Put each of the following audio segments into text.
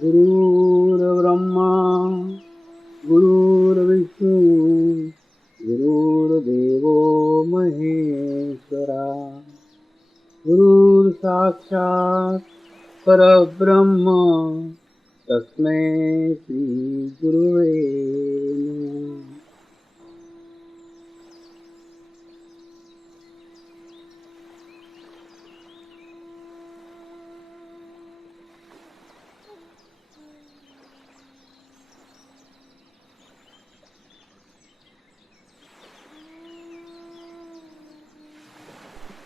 गुरुर्ब्रह्मा गुरुर्विष्णु गुरुर्देवो महेश्वरा गुरुर्साक्षात् परब्रह्म तस्मै श्री गुरुवे नमः।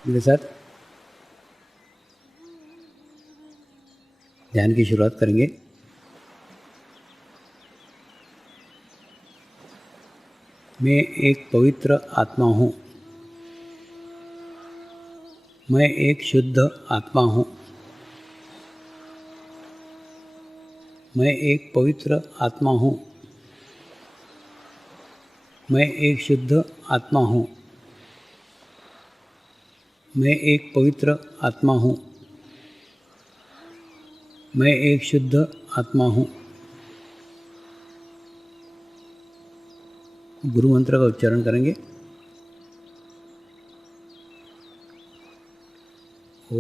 मेरे साथ ध्यान की शुरुआत करेंगे। मैं एक पवित्र आत्मा हूँ। मैं एक शुद्ध आत्मा हूँ। मैं एक पवित्र आत्मा हूँ। मैं एक शुद्ध आत्मा हूँ। मैं एक पवित्र आत्मा हूँ। मैं एक शुद्ध आत्मा हूँ। गुरु मंत्र का उच्चारण करेंगे। ओम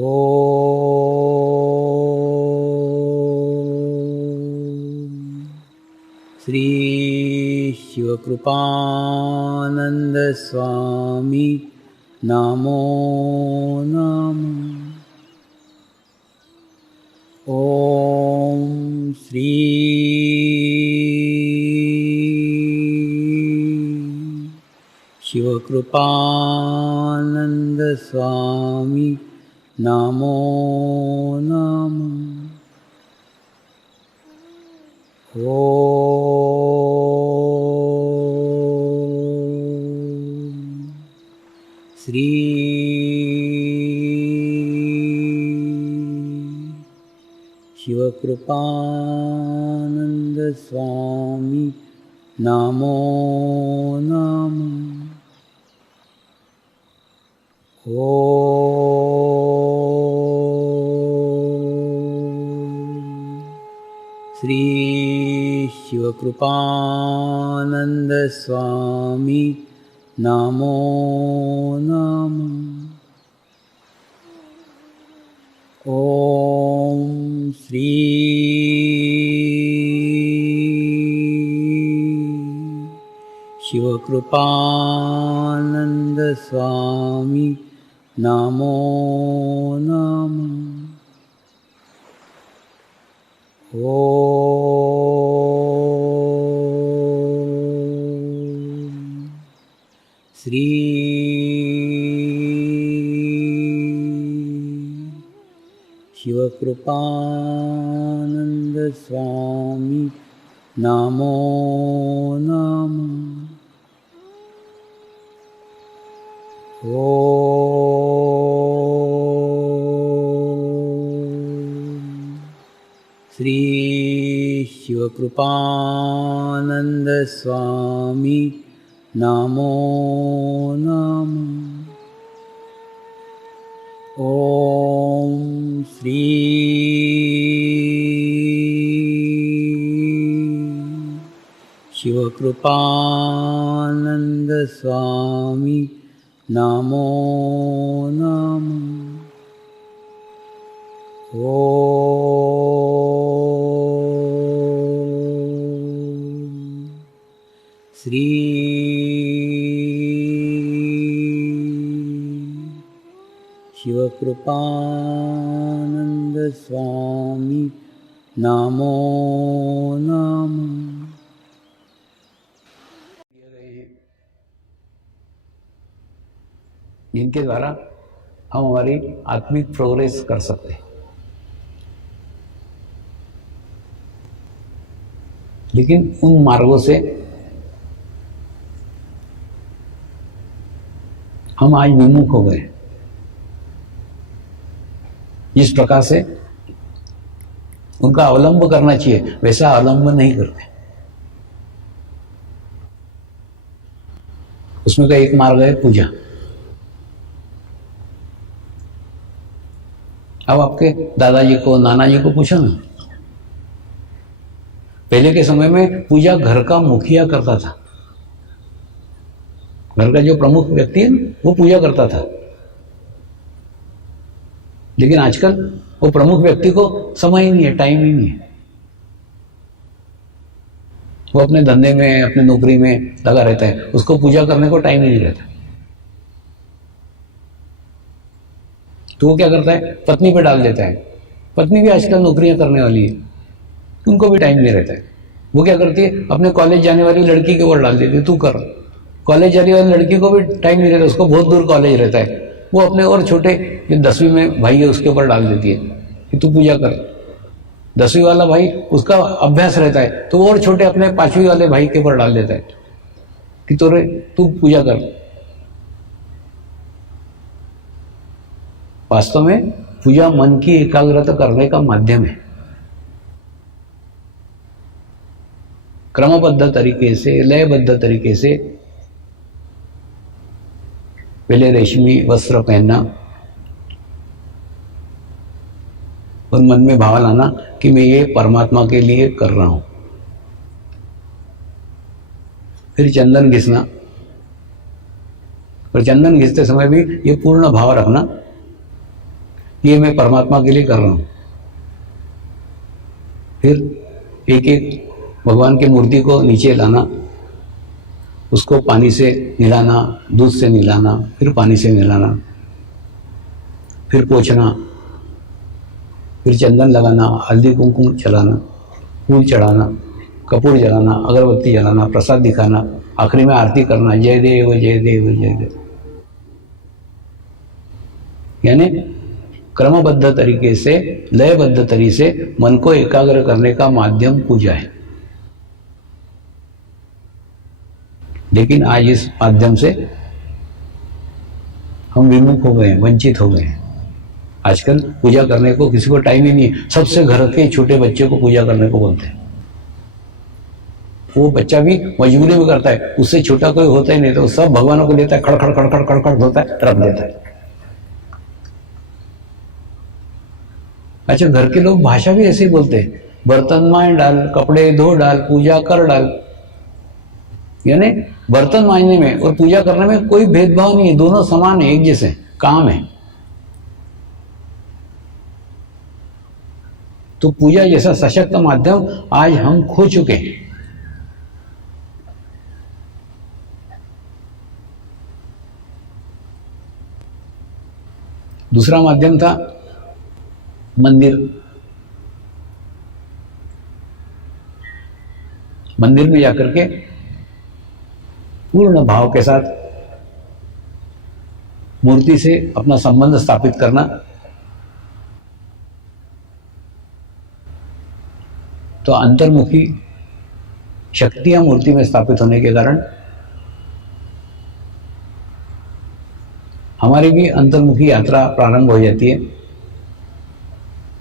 श्री शिवकृपानंद स्वामी नमो नमः। ओम श्री शिवकृपानंद स्वामी नमो नमः। ओम श्री शिवकृपानंद स्वामी नमो नमः। ओम श्री शिवकृपानंद स्वामी नमो नमः। ओम श्री शिवकृपानंद स्वामी नमो नमः। ओम श्री शिवकृपानंद स्वामी नमो नमः। ओम श्री शिवकृपानंद स्वामी नमो नमः। ओम श्री शिवकृपानंद स्वामी नमो नमः। ओम श्री शिवकृपानंद स्वामी नमो नमः। जिनके द्वारा हम हमारी आत्मिक प्रोग्रेस कर सकते हैं, लेकिन उन मार्गों से हम आज विमुख हो गए। जिस प्रकार से उनका अवलंब करना चाहिए, वैसा अवलंब नहीं करते। उसमें का एक मार्ग है पूजा। अब आपके दादाजी को, नाना जी को पूछो ना, पहले के समय में पूजा घर का मुखिया करता था, घर का जो प्रमुख व्यक्ति है वो पूजा करता था। लेकिन आजकल वो प्रमुख व्यक्ति को समय ही नहीं है, टाइम ही नहीं है, वो अपने धंधे में, अपने नौकरी में लगा रहता है, उसको पूजा करने को टाइम ही नहीं रहता। तो वो क्या करता है, पत्नी पे डाल देता है। पत्नी भी आजकल नौकरियां करने वाली है, उनको भी टाइम नहीं रहता है। वो क्या करती है, अपने कॉलेज जाने वाली लड़की के ऊपर डाल देती है, तू कर। कॉलेज जाने वाली लड़की को भी टाइम नहीं रहता, उसको बहुत दूर कॉलेज रहता है, वो अपने और छोटे जो 10वीं में भाई है उसके ऊपर डाल देती है कि तू पूजा कर। 10वीं वाला भाई, उसका अभ्यास रहता है, तो और छोटे अपने 5वीं वाले भाई के ऊपर डाल देता है कि तू पूजा कर। वास्तव में पूजा मन की एकाग्रता करने का माध्यम है। क्रमबद्ध तरीके से, लयबद्ध तरीके से पहले रेशमी वस्त्र पहनना और मन में भाव लाना कि मैं ये परमात्मा के लिए कर रहा हूं। फिर चंदन घिसना, और चंदन घिसते समय भी ये पूर्ण भाव रखना, ये मैं परमात्मा के लिए कर रहा हूं। फिर एक एक भगवान की मूर्ति को नीचे लाना, उसको पानी से नहलाना, दूध से नहलाना, फिर पानी से नहलाना, फिर पोंछना, फिर चंदन लगाना, हल्दी कुमकुम चलाना, फूल चढ़ाना, कपूर जलाना, अगरबत्ती जलाना, प्रसाद दिखाना, आखिरी में आरती करना, जय देव जय देव जय देव। यानी क्रमबद्ध तरीके से, लयबद्ध तरीके से मन को एकाग्र करने का माध्यम पूजा है। लेकिन आज इस माध्यम से हम विमुख हो गए हैं, वंचित हो गए हैं। आजकल पूजा करने को किसी को टाइम ही नहीं है। सबसे घर के छोटे बच्चे को पूजा करने को बोलते हैं। वो बच्चा भी मजबूरी में करता है, उससे छोटा कोई होता ही नहीं, तो सब भगवानों को लेता है, खड़खड़ खड़खड़ खड़खड़ होता है, रख देता है। अच्छा, घर के लोग भाषा भी ऐसे ही बोलते हैं, बर्तन मांज डाल, कपड़े धो डाल, पूजा कर डाल। यानी बर्तन मांजने में और पूजा करने में कोई भेदभाव नहीं है, दोनों समान है, एक जैसे काम है। तो पूजा जैसा सशक्त माध्यम आज हम खो चुके हैं। दूसरा माध्यम था मंदिर। मंदिर में जाकर के पूर्ण भाव के साथ मूर्ति से अपना संबंध स्थापित करना। तो अंतर्मुखी शक्तियां मूर्ति में स्थापित होने के कारण हमारी भी अंतर्मुखी यात्रा प्रारंभ हो जाती है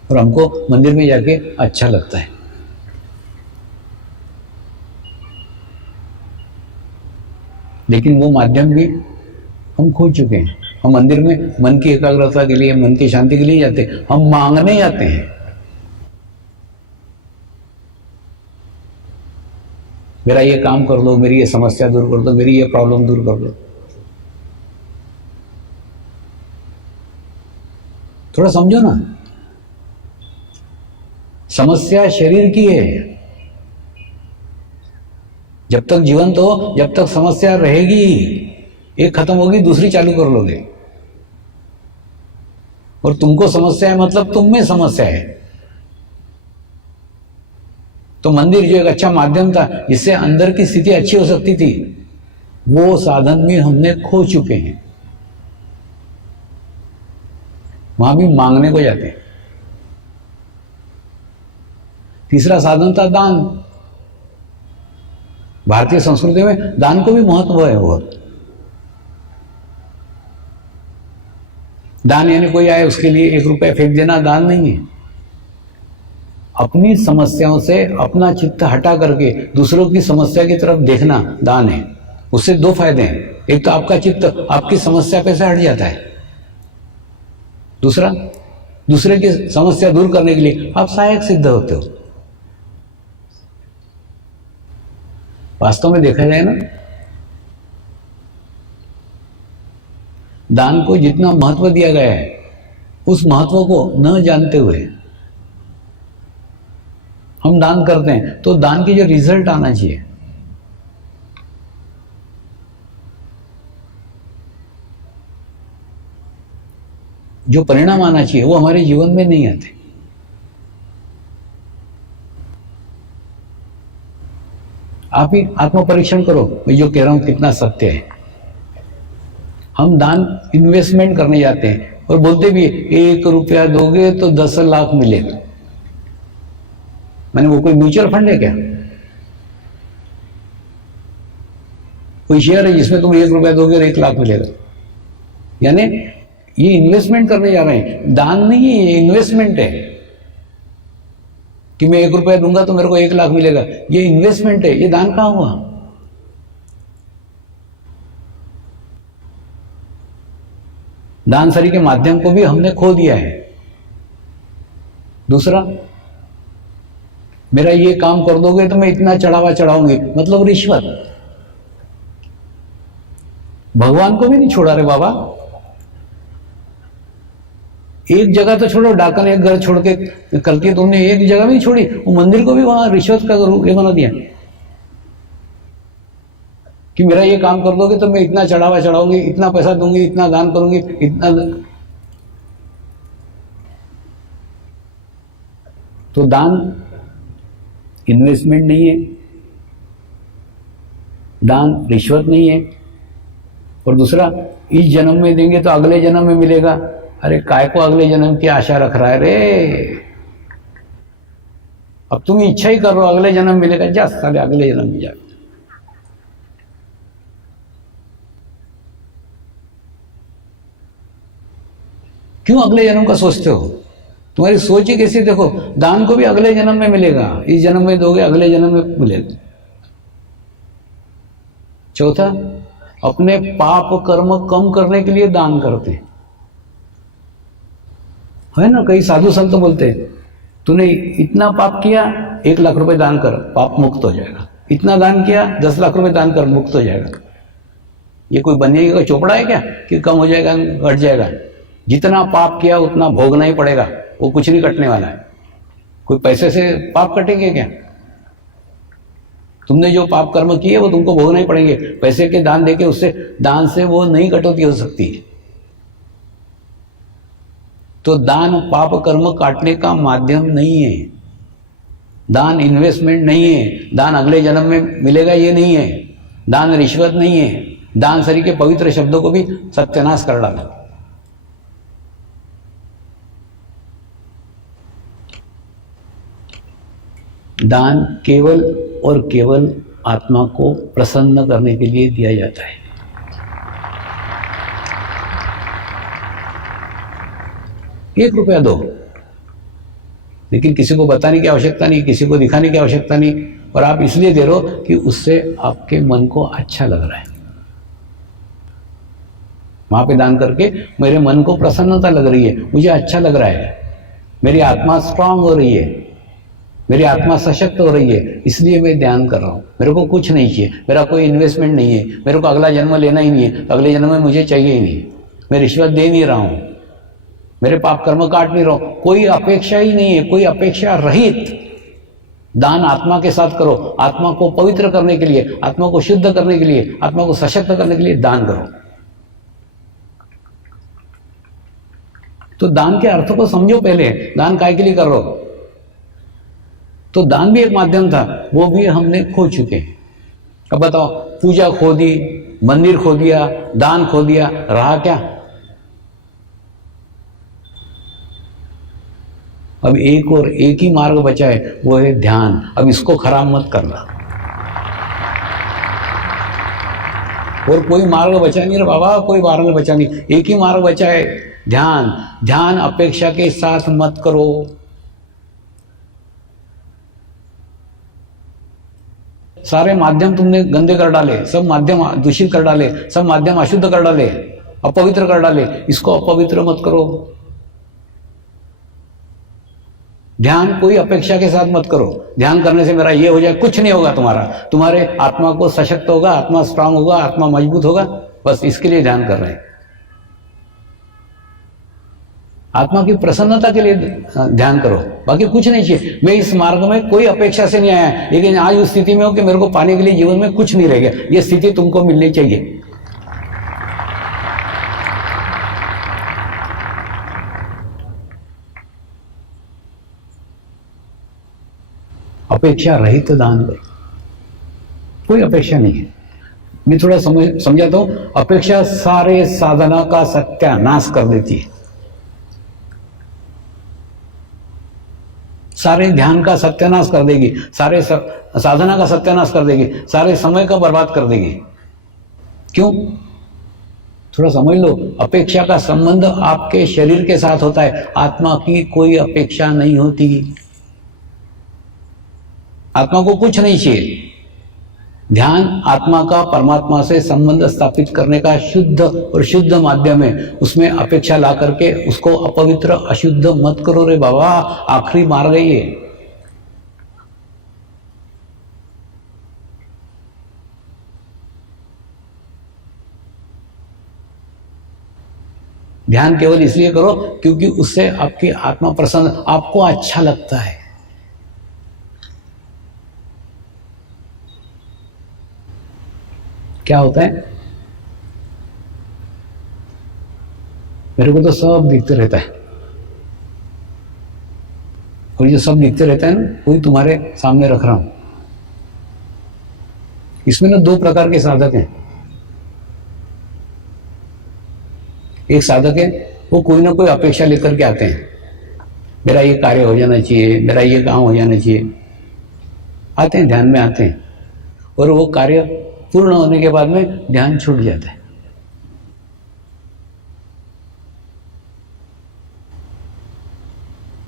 और हमको मंदिर में जाके अच्छा लगता है। लेकिन वो माध्यम भी हम खो चुके हैं। हम मंदिर में मन की एकाग्रता के लिए, मन की शांति के लिए जाते हैं, हम मांगने जाते हैं। मेरा ये काम कर दो, मेरी ये समस्या दूर कर दो, मेरी ये प्रॉब्लम दूर कर दो। थोड़ा समझो ना, समस्या शरीर की है। जब तक जीवंत हो, जब तक समस्या रहेगी, एक खत्म होगी दूसरी चालू कर लोगे। और तुमको समस्या है मतलब तुम में समस्या है। तो मंदिर जो एक अच्छा माध्यम था जिससे अंदर की स्थिति अच्छी हो सकती थी, वो साधन भी हमने खो चुके हैं। वहां भी मांगने को जाते हैं। तीसरा साधन था दान। भारतीय संस्कृति में दान को भी महत्व है बहुत। दान यानी कोई आए उसके लिए 1 रुपया फेंक देना दान नहीं है। अपनी समस्याओं से अपना चित्त हटा करके दूसरों की समस्या की तरफ देखना दान है। उससे 2 फायदे हैं। एक तो आपका चित्त आपकी समस्या पे से हट जाता है, दूसरा दूसरे की समस्या दूर करने के लिए आप सहायक सिद्ध होते हो। वास्तव में देखा जाए ना, दान को जितना महत्व दिया गया है, उस महत्व को न जानते हुए हम दान करते हैं, तो दान की जो रिजल्ट आना चाहिए, जो परिणाम आना चाहिए, वो हमारे जीवन में नहीं आते। आप ही आत्म परीक्षण करो, मैं जो कह रहा हूं कितना सत्य है। हम दान इन्वेस्टमेंट करने जाते हैं और बोलते भी 1 रुपया दोगे तो 10 लाख मिलेगा। मैंने वो कोई म्यूचुअल फंड है क्या? कोई शेयर है जिसमें तुम 1 रुपया दोगे और 1 लाख मिलेगा? यानी ये इन्वेस्टमेंट करने जा रहे हैं, दान नहीं है, ये इन्वेस्टमेंट है कि मैं 1 रुपया दूंगा तो मेरे को 1 लाख मिलेगा। ये इन्वेस्टमेंट है, ये दान कहां हुआ? दानसरी के माध्यम को भी हमने खो दिया है। दूसरा, मेरा ये काम कर दोगे तो मैं इतना चढ़ावा चढ़ाऊंगी, मतलब रिश्वत। भगवान को भी नहीं छोड़ा रे बाबा। एक जगह तो छोड़ो, डाकन एक घर छोड़ के करती है, तुमने एक जगह भी नहीं छोड़ी, वो मंदिर को भी वहां रिश्वत का ये बना दिया कि मेरा ये काम कर दोगे तो मैं इतना चढ़ावा चढ़ाऊंगी, इतना पैसा दूंगी, इतना दान करूंगी, इतना। तो दान इन्वेस्टमेंट नहीं है, दान रिश्वत नहीं है। और दूसरा, इस जन्म में देंगे तो अगले जन्म में मिलेगा। अरे काय को अगले जन्म की आशा रख रहा है रे? अब तुम इच्छा ही कर रहे हो अगले जन्म मिलेगा, जा साले अगले जन्म में जा। क्यों अगले जन्म का सोचते हो? तुम्हारी सोच ही कैसी? देखो, दान को भी अगले जन्म में मिलेगा, इस जन्म में दोगे अगले जन्म में मिलेगा। चौथा, अपने पाप कर्म कम करने के लिए दान करते हैं, है ना? कई साधु संत बोलते हैं, तूने इतना पाप किया 1 लाख रुपए दान कर, पाप मुक्त हो जाएगा। इतना दान किया 10 लाख रुपए दान कर, मुक्त हो जाएगा। ये कोई बनने का चोपड़ा है क्या कि कम हो जाएगा, घट जाएगा? जितना पाप किया उतना भोगना ही पड़ेगा, वो कुछ नहीं कटने वाला है। कोई पैसे से पाप कटेंगे क्या? तुमने जो पाप कर्म किए वो तुमको भोगना ही पड़ेंगे। पैसे के दान देके उससे, दान से वो नहीं कटौती हो सकती। तो दान पाप कर्म काटने का माध्यम नहीं है, दान इन्वेस्टमेंट नहीं है, दान अगले जन्म में मिलेगा ये नहीं है, दान रिश्वत नहीं है। दान सरी के पवित्र शब्दों को भी सत्यानाश कर डाला। दान केवल और केवल आत्मा को प्रसन्न करने के लिए दिया जाता है। एक रुपया दो, लेकिन किसी को बताने की आवश्यकता नहीं, किसी को दिखाने की आवश्यकता नहीं, और आप इसलिए दे रहे हो कि उससे आपके मन को अच्छा लग रहा है। वहां पे दान करके मेरे मन को प्रसन्नता लग रही है, मुझे अच्छा लग रहा है, मेरी आत्मा स्ट्रांग हो रही है, मेरी आत्मा सशक्त हो रही है, इसलिए मैं ध्यान कर रहा हूं। मेरे को कुछ नहीं चाहिए, मेरा कोई इन्वेस्टमेंट नहीं है, मेरे को अगला जन्म लेना ही नहीं है, तो अगले जन्म में मुझे चाहिए ही नहीं, मैं रिश्वत दे नहीं रहा हूं, मेरे पाप कर्म काट नहीं रहा हूं, कोई अपेक्षा ही नहीं है, कोई अपेक्षा रहित दान आत्मा के साथ करो। आत्मा को पवित्र करने के लिए, आत्मा को शुद्ध करने के लिए, आत्मा को सशक्त करने के लिए दान करो। तो दान के अर्थ को समझो पहले, दान काय के लिए कर रहे हो? तो दान भी एक माध्यम था, वो भी हमने खो चुके हैं। अब बताओ, पूजा खो दी, मंदिर खो दिया, दान खो दिया, रहा क्या? अब एक और एक ही मार्ग बचा है, वो है ध्यान। अब इसको खराब मत करना। और कोई मार्ग बचा नहीं रे बाबा, कोई मार्ग बचा नहीं, एक ही मार्ग बचा है, ध्यान। ध्यान अपेक्षा के साथ मत करो। सारे माध्यम तुमने गंदे कर डाले, सब माध्यम दूषित कर डाले, सब माध्यम अशुद्ध कर डाले, अपवित्र कर डाले। इसको अपवित्र मत करो। ध्यान कोई अपेक्षा के साथ मत करो, ध्यान करने से मेरा ये हो जाए, कुछ नहीं होगा तुम्हारा। तुम्हारे आत्मा को सशक्त होगा, आत्मा स्ट्रांग होगा, आत्मा मजबूत होगा, बस इसके लिए ध्यान कर रहे हैं। आत्मा की प्रसन्नता के लिए ध्यान करो, बाकी कुछ नहीं चाहिए। मैं इस मार्ग में कोई अपेक्षा से नहीं आया, लेकिन आज उस स्थिति में हो कि मेरे को पाने के लिए जीवन में कुछ नहीं रह गया, ये स्थिति तुमको मिलनी चाहिए। अपेक्षा रहित दान करो, कोई अपेक्षा नहीं है। मैं थोड़ा समझाता हूं। अपेक्षा सारे साधना का सत्यानाश कर देती है, सारे ध्यान का सत्यानाश कर देगी, सारे साधना का सत्यानाश कर देगी, सारे समय का बर्बाद कर देगी। क्यों? थोड़ा समझ लो। अपेक्षा का संबंध आपके शरीर के साथ होता है, आत्मा की कोई अपेक्षा नहीं होती। आत्मा को कुछ नहीं चाहिए। ध्यान आत्मा का परमात्मा से संबंध स्थापित करने का शुद्ध और शुद्ध माध्यम है। उसमें अपेक्षा ला करके उसको अपवित्र अशुद्ध मत करो रे बाबा, आखिरी मार गई है। ध्यान केवल इसलिए करो क्योंकि उससे आपकी आत्मा प्रसन्न, आपको अच्छा लगता है। क्या होता है, मेरे को तो सब दिखते रहता है, और ये सब दिखते रहता है ना, कोई तुम्हारे सामने रख रहा हूं। इसमें ना दो प्रकार के साधक हैं। एक साधक है, वो कोई ना कोई अपेक्षा लेकर के आते हैं, मेरा ये कार्य हो जाना चाहिए, मेरा ये काम हो जाना चाहिए। आते हैं, ध्यान में आते हैं, और वो कार्य पूर्ण होने के बाद में ध्यान छूट जाता है।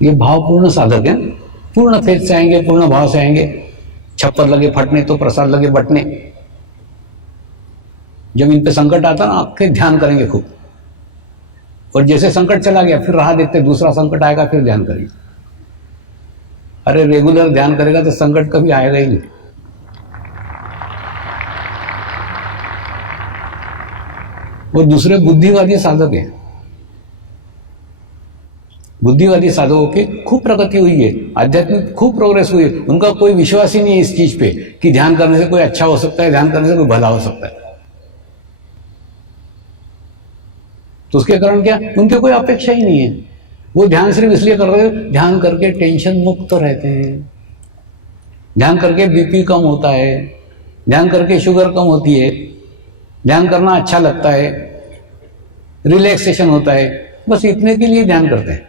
ये भावपूर्ण साधक है, पूर्ण फेथ से आएंगे, पूर्ण भाव से आएंगे। छप्पर लगे फटने तो प्रसाद लगे बटने। जब इन पे संकट आता ना, आपके ध्यान करेंगे खूब, और जैसे संकट चला गया फिर राह देखते दूसरा संकट आएगा, फिर ध्यान करेंगे। अरे रेगुलर ध्यान करेगा तो संकट कभी आएगा ही नहीं। वो दूसरे बुद्धिवादी साधक है। बुद्धिवादी साधकों की खूब प्रगति हुई है, आध्यात्मिक खूब प्रोग्रेस हुई है। उनका कोई विश्वास ही नहीं है इस चीज पे कि ध्यान करने से कोई अच्छा हो सकता है, ध्यान करने से कोई भला हो सकता है। तो उसके कारण क्या, उनके कोई अपेक्षा ही नहीं है। वो ध्यान सिर्फ इसलिए कर रहे हैं, ध्यान करके टेंशन मुक्त रहते हैं, ध्यान करके बीपी कम होता है, ध्यान करके शुगर कम होती है, ध्यान करना अच्छा लगता है, रिलैक्सेशन होता है। बस इतने के लिए ध्यान करते हैं,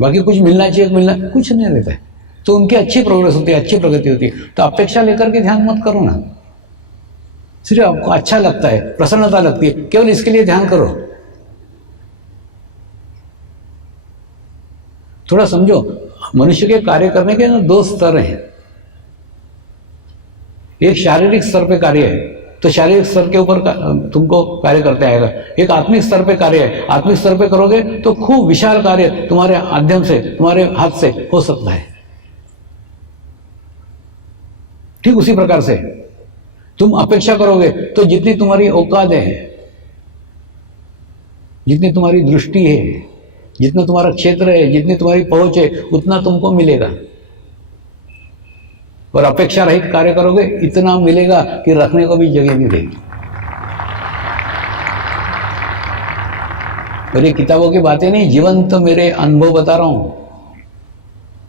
बाकी कुछ मिलना चाहिए, मिलना कुछ नहीं रहता है। तो उनकी अच्छी प्रोग्रेस होती है, अच्छी प्रगति होती है। तो अपेक्षा लेकर के ध्यान मत करो ना, सिर्फ आपको अच्छा लगता है, प्रसन्नता लगती है, केवल इसके लिए ध्यान करो। थोड़ा समझो, मनुष्य के कार्य करने के ना दो स्तर हैं। एक शारीरिक स्तर पे कार्य है, तो शारीरिक स्तर के ऊपर तुमको कार्य करते आएगा। एक आत्मिक स्तर पे कार्य है, आत्मिक स्तर पे करोगे तो खूब विशाल कार्य तुम्हारे माध्यम से, तुम्हारे हाथ से हो सकता है। ठीक उसी प्रकार से तुम अपेक्षा करोगे तो जितनी तुम्हारी औकात है, जितनी तुम्हारी दृष्टि है, जितना तुम्हारा क्षेत्र है, जितनी तुम्हारी पहुंच है, उतना तुमको मिलेगा। और अपेक्षा रहित कार्य करोगे, इतना मिलेगा कि रखने को भी जगह नहीं रहेगी। और ये किताबों की बातें नहीं, जीवंत तो मेरे अनुभव बता रहा हूं।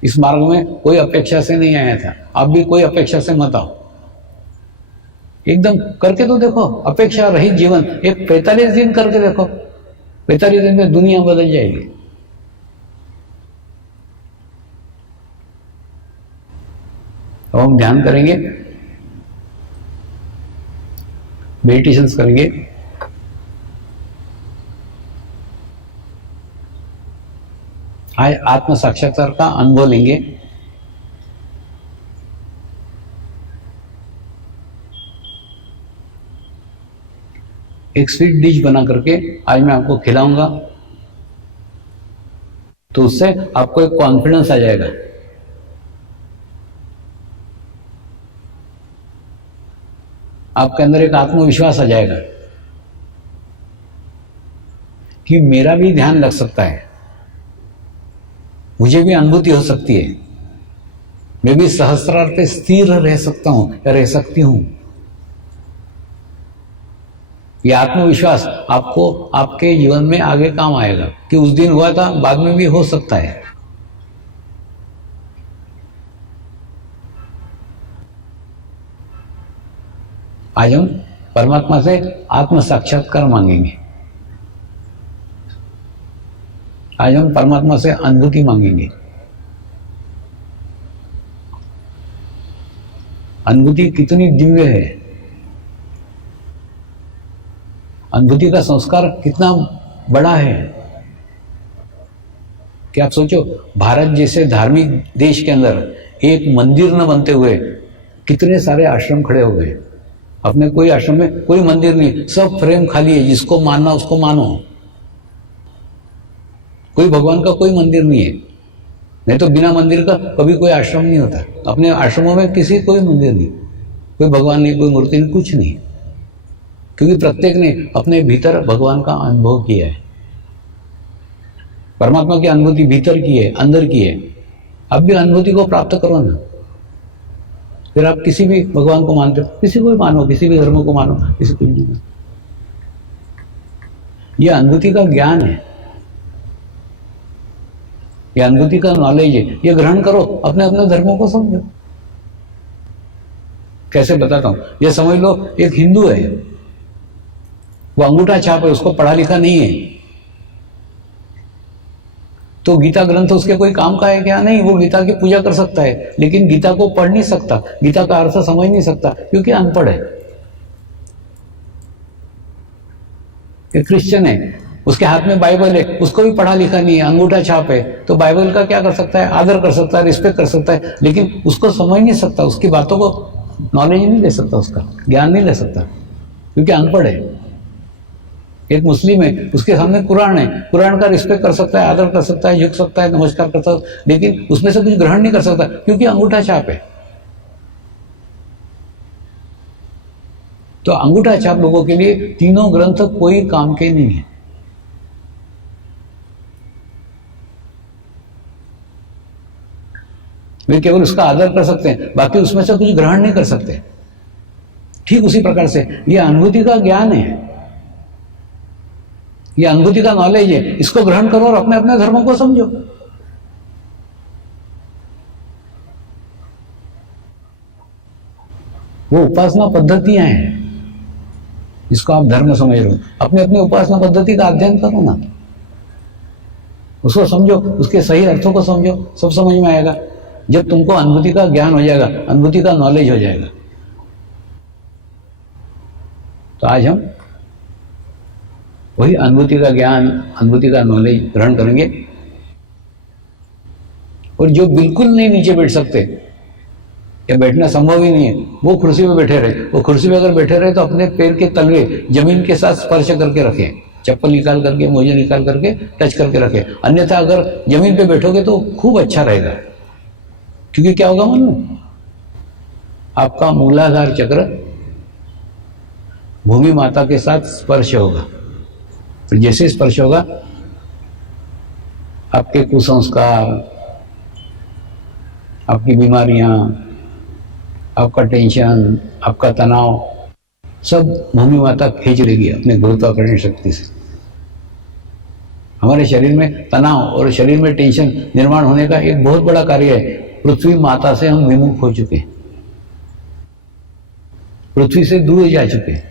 इस मार्ग में कोई अपेक्षा से नहीं आया था, आप भी कोई अपेक्षा से मत आओ। एकदम करके तो देखो, अपेक्षा रहित जीवन एक 45 दिन करके देखो, 45 दिन में दुनिया बदल जाएगी। अब हम ध्यान करेंगे, मेडिटेशंस करेंगे। आज आत्म साक्षात्कार का अनुभव लेंगे। एक स्वीट डिश बना करके आज मैं आपको खिलाऊंगा। तो उससे आपको एक कॉन्फिडेंस आ जाएगा। आपके अंदर एक आत्मविश्वास आ जाएगा कि मेरा भी ध्यान लग सकता है, मुझे भी अनुभूति हो सकती है, मैं भी सहस्रार पे स्थिर रह सकता हूं या रह सकती हूं। यह आत्मविश्वास आपको आपके जीवन में आगे काम आएगा कि उस दिन हुआ था, बाद में भी हो सकता है। आज हम परमात्मा से आत्म साक्षात्कार मांगेंगे। आज हम परमात्मा से अनुभूति मांगेंगे। अनुभूति कितनी दिव्य है, अनुभूति का संस्कार कितना बड़ा है। क्या आप सोचो, भारत जैसे धार्मिक देश के अंदर एक मंदिर न बनते हुए कितने सारे आश्रम खड़े हो गए। अपने कोई आश्रम में कोई मंदिर नहीं, सब फ्रेम खाली है, जिसको मानना उसको मानो। कोई भगवान का कोई मंदिर नहीं है, नहीं तो बिना मंदिर का कभी कोई आश्रम नहीं होता। अपने आश्रमों में किसी कोई मंदिर नहीं, कोई भगवान नहीं, कोई मूर्ति नहीं, कुछ नहीं, क्योंकि प्रत्येक ने अपने भीतर भगवान का अनुभव किया है। परमात्मा की अनुभूति भीतर की है, अंदर की है। अब भी अनुभूति को प्राप्त करो ना, फिर आप किसी भी भगवान को मानते हो, किसी को भी मानो, किसी भी धर्म को मानो, किसी को नहीं मानो। यह अनुभूति का ज्ञान है, यह अनुभूति का नॉलेज है। यह ग्रहण करो, अपने अपने धर्मों को समझो। कैसे बताता हूं, यह समझ लो एक हिंदू है, वो अंगूठा छाप है, उसको पढ़ा लिखा नहीं है, तो गीता ग्रंथ उसके कोई काम का है क्या? नहीं। वो गीता की पूजा कर सकता है, लेकिन गीता को पढ़ नहीं सकता, गीता का अर्थ समझ नहीं सकता, क्योंकि अनपढ़ है। एक क्रिश्चियन है, उसके हाथ में बाइबल है, उसको भी पढ़ा लिखा नहीं है, अंगूठा छाप है, तो बाइबल का क्या कर सकता है? आदर कर सकता है, रिस्पेक्ट कर सकता है, लेकिन उसको समझ नहीं सकता, उसकी बातों को नॉलेज नहीं ले सकता, उसका ज्ञान नहीं ले सकता, क्योंकि अनपढ़ है। एक मुस्लिम है, उसके सामने कुरान है, कुरान का रिस्पेक्ट कर सकता है, आदर कर सकता है, झुक सकता है, नमस्कार कर सकता है, लेकिन उसमें से कुछ ग्रहण नहीं कर सकता, क्योंकि अंगूठा छाप है। तो अंगूठा छाप लोगों के लिए तीनों ग्रंथ कोई काम के नहीं है। वे केवल उसका आदर कर सकते हैं, बाकी उसमें से कुछ ग्रहण नहीं कर सकते। ठीक उसी प्रकार से यह अनुभूति का ज्ञान है, यह अनुभूति का नॉलेज है। इसको ग्रहण करो और अपने अपने धर्मों को समझो। वो उपासना पद्धतियां हैं, जिसको आप धर्म समझ रहे हो, अपने अपने उपासना पद्धति का अध्ययन करो ना, उसको समझो, उसके सही अर्थों को समझो, सब समझ में आएगा। जब तुमको अनुभूति का ज्ञान हो जाएगा, अनुभूति का नॉलेज हो जाएगा। तो आज हम वही अनुभूति का ज्ञान, अनुभूति का नॉलेज ग्रहण करेंगे। और जो बिल्कुल नहीं नीचे बैठ सकते या बैठना संभव ही नहीं है, वो कुर्सी पे बैठे रहे। वो कुर्सी पे अगर बैठे रहे तो अपने पैर के तलवे जमीन के साथ स्पर्श करके रखें, चप्पल निकाल करके, मोजे निकाल करके टच करके रखें। अन्यथा अगर जमीन पे बैठोगे तो खूब अच्छा रहेगा, क्योंकि क्या होगा मन में, आपका मूलाधार चक्र भूमि माता के साथ स्पर्श होगा। तो जैसे स्पर्श होगा, आपके कुसंस्कार, आपकी बीमारियां, आपका टेंशन, आपका तनाव, सब भूमि माता खींच लेगी अपने गुरुत्वाकर्षण शक्ति से। हमारे शरीर में तनाव और शरीर में टेंशन निर्माण होने का एक बहुत बड़ा कार्य है। पृथ्वी माता से हम विमुख हो चुके हैं, पृथ्वी से दूर जा चुके हैं।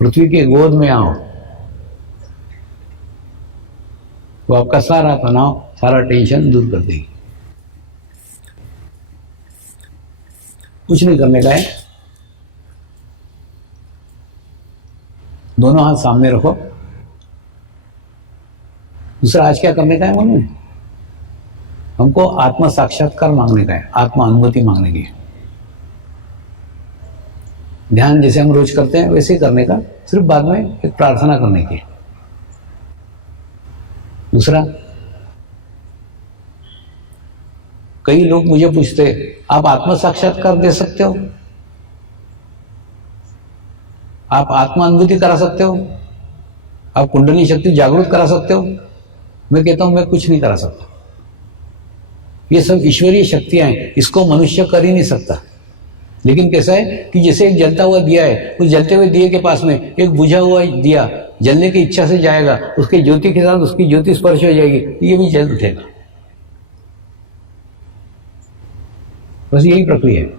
पृथ्वी के गोद में आओ, वो आपका सारा तनाव, सारा टेंशन दूर कर देगी। कुछ नहीं करने का है, दोनों हाथ सामने रखो। दूसरा आज क्या करने का है मालूम है? हमको आत्मा साक्षात्कार मांगने का है, आत्मा अनुभूति मांगने की। ध्यान जैसे हम रोज करते हैं वैसे ही करने का, सिर्फ बाद में एक प्रार्थना करने की। दूसरा, कई लोग मुझे पूछते, आप आत्म साक्षात्कार दे सकते हो, आप आत्मा अनुभूति करा सकते हो, आप कुंडली शक्ति जागरूक करा सकते हो? मैं कहता हूं मैं कुछ नहीं करा सकता। ये सब ईश्वरीय शक्तियां हैं, इसको मनुष्य कर ही नहीं सकता। लेकिन कैसा है कि जैसे एक जलता हुआ दिया है, उस जलते हुए दिए के पास में एक बुझा हुआ दिया जलने की इच्छा से जाएगा, उसके ज्योति के साथ उसकी ज्योति स्पर्श हो जाएगी, ये भी जल उठेगा। बस यही प्रक्रिया है।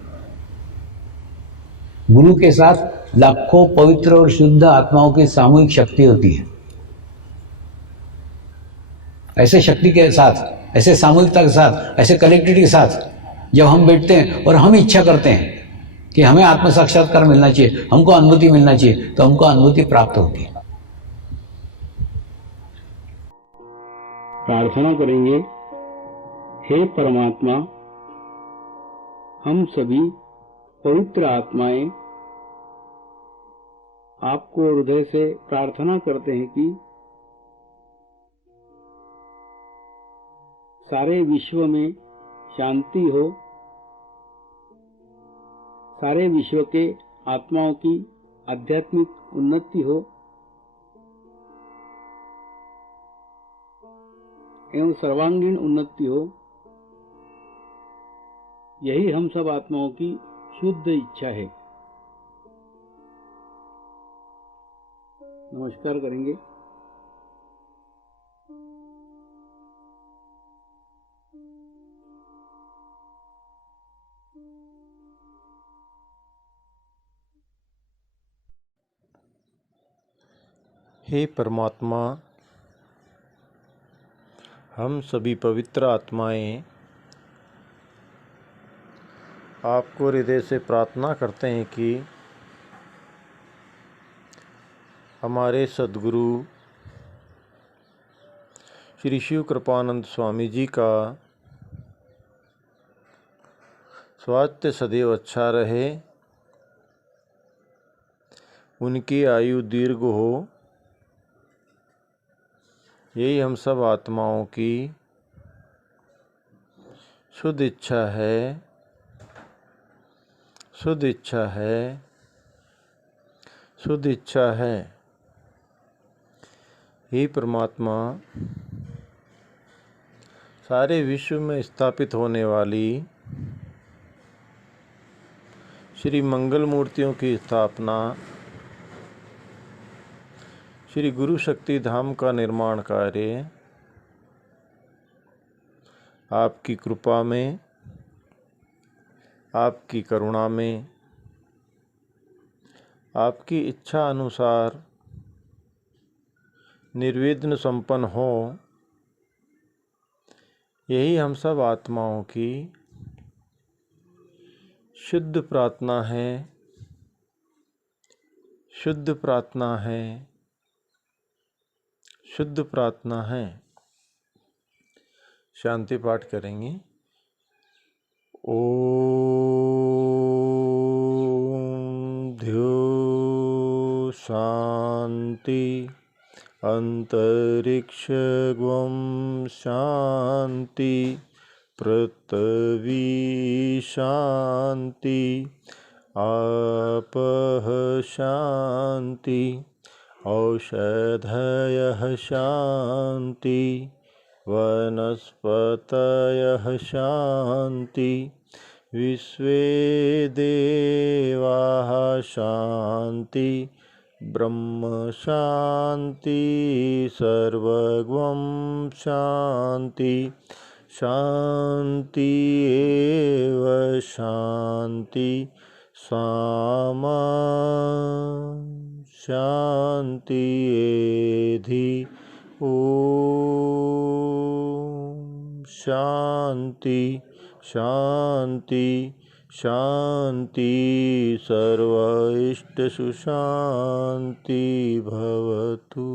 गुरु के साथ लाखों पवित्र और शुद्ध आत्माओं की सामूहिक शक्ति होती है। ऐसे शक्ति के साथ, ऐसे सामूहिकता के साथ, ऐसे कलेक्टिविटी के साथ जब हम बैठते हैं और हम इच्छा करते हैं कि हमें आत्म साक्षात्कार मिलना चाहिए, हमको अनुभूति मिलना चाहिए, तो हमको अनुभूति प्राप्त होती है। प्रार्थना करेंगे। हे परमात्मा, हम सभी पवित्र आत्माएं आपको हृदय से प्रार्थना करते हैं कि सारे विश्व में शांति हो, सारे विश्व के आत्माओं की आध्यात्मिक उन्नति हो एवं सर्वांगीण उन्नति हो। यही हम सब आत्माओं की शुद्ध इच्छा है। नमस्कार करेंगे। हे परमात्मा, हम सभी पवित्र आत्माएं आपको हृदय से प्रार्थना करते हैं कि हमारे सद्गुरु श्री शिव कृपानंद स्वामी जी का स्वास्थ्य सदैव अच्छा रहे, उनकी आयु दीर्घ हो, यही हम सब आत्माओं की शुद्ध इच्छा है, शुद्ध इच्छा है, शुद्ध इच्छा है। हे परमात्मा, सारे विश्व में स्थापित होने वाली श्री मंगल मूर्तियों की स्थापना, श्री गुरु शक्ति धाम का निर्माण कार्य आपकी कृपा में, आपकी करुणा में, आपकी इच्छा अनुसार निर्विघ्न संपन्न हो, यही हम सब आत्माओं की शुद्ध प्रार्थना है, शुद्ध प्रार्थना है, शुद्ध प्रार्थना है। शांति पाठ करेंगे। ओम ध्यो शांति अंतरिक्ष ग्वम शांति पृथ्वी शांति आपः शांति औषधयः शांति वनस्पतयः शांति विश्वे देवाः शांति ब्रह्म शांति सर्वगं शांति शांति एव शांति सामा शांति एधि ओम शांति शांति शांति सर्व इष्ट सुशांति भवतु।